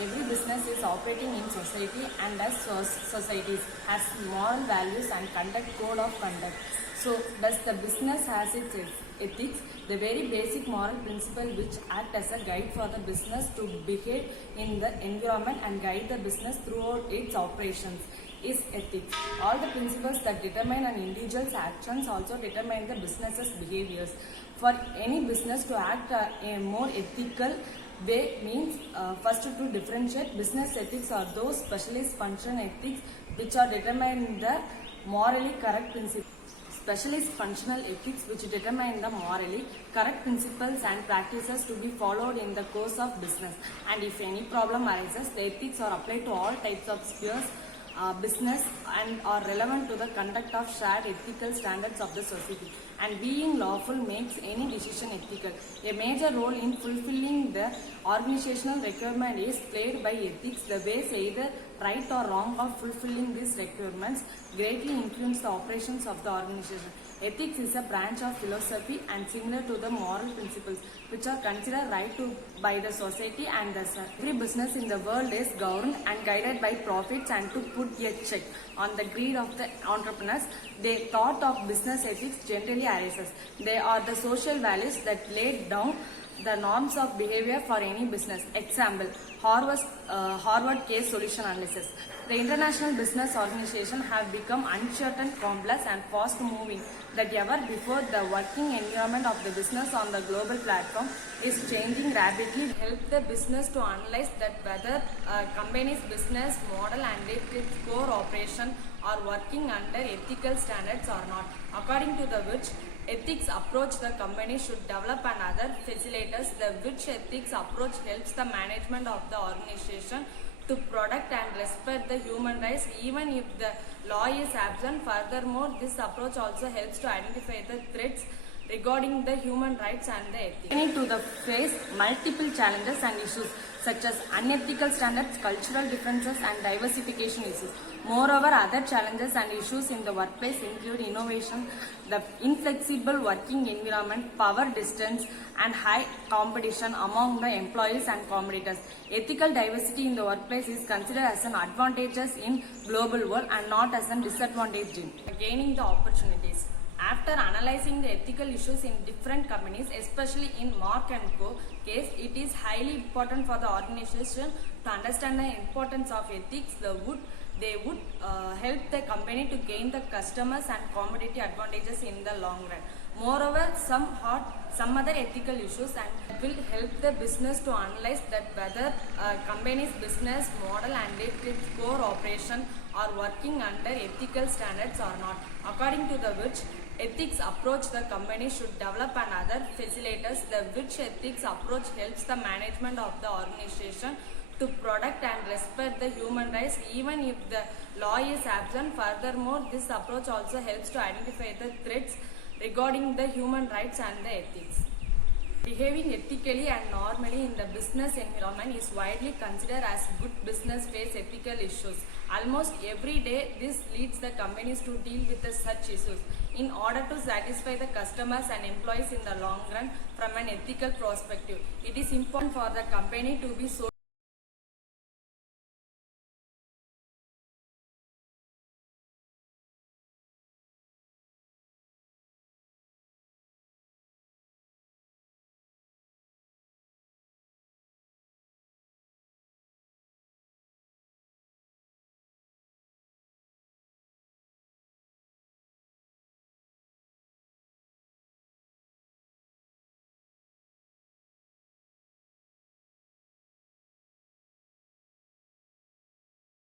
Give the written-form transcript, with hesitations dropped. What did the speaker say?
Every business is operating in society and as societies has moral values and conduct code of conduct. So does the business has its ethics, the very basic moral principle which act as a guide for the business to behave in the environment and guide the business throughout its operations is ethics. All the principles that determine an individual's actions also determine the business's behaviors. For any business to act a more ethical way means first to differentiate business ethics are those specialist function ethics which are determined the morally correct principles. Specialist functional ethics which determine the morally correct principles and practices to be followed in the course of business. And if any problem arises, the ethics are applied to all types of spheres business and are relevant to the conduct of shared ethical standards of the society. And being lawful makes any decision ethical. A major role in fulfilling the organizational requirement is played by ethics. The ways either right or wrong of fulfilling these requirements greatly influence the operations of the organization. Ethics is a branch of philosophy and similar to the moral principles which are considered right by the society and the every business in the world is governed and guided by profits and to put a check on the greed of the entrepreneurs. The thought of business ethics generally arises. They are the social values that lay down the norms of behavior for any business. Example, Harvard case solution analysis. The international business organization have become uncertain, complex and fast moving that ever before. The working environment of the business on the global platform is changing rapidly. Help the business to analyze that whether a company's business model and its core operation are working under ethical standards or not. According to the which ethics approach the company should develop and other facilitators, the which ethics approach helps the management of the organization to protect and respect the human rights even if the law is absent. Furthermore, this approach also helps to identify the threats regarding the human rights and the ethics. We need to face multiple challenges and issues such as unethical standards, cultural differences and diversification issues. Moreover, other challenges and issues in the workplace include innovation, the inflexible working environment, power distance and high competition among the employees and competitors. Ethical diversity in the workplace is considered as an advantage in global world and not as a disadvantage in gaining the opportunities. After analyzing the ethical issues in different companies, especially in Mark & Co case, it is highly important for the organization to understand the importance of ethics. They would help the company to gain the customers and competitive advantages in the long run. Moreover, some other ethical issues and will help the business to analyze that whether a company's business model and its core operation are working under ethical standards or not. According to the which ethics approach the company should develop and other facilitators, the which ethics approach helps the management of the organization to protect and respect the human rights even if the law is absent. Furthermore, this approach also helps to identify the threats regarding the human rights and the ethics. Behaving ethically and normally in the business environment is widely considered as good business face ethical issues. Almost every day, this leads the companies to deal with such issues in order to satisfy the customers and employees in the long run from an ethical perspective. It is important for the company to be so